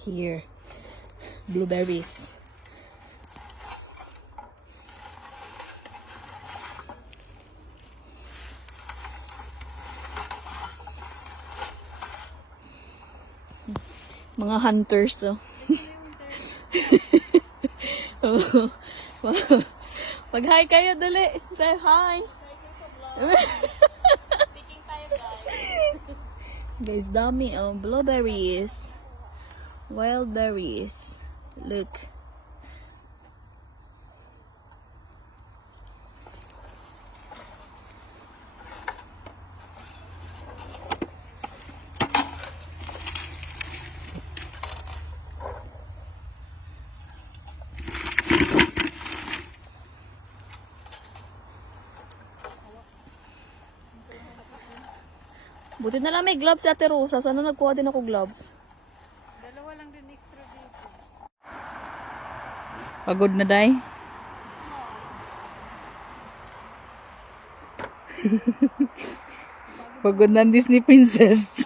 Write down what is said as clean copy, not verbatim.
Here, blueberries. Mga hunters, oh. Oh. Mag-hi kayo, dali. Say hi. Guys, dami, oh. Blueberries. Wild berries. Look. Buti na lang may gloves si Ate Rosa. Sana nagkuha din ako gloves. Dalawa lang din extra dito. Pagod na, Day? Pagod na ang Disney princess.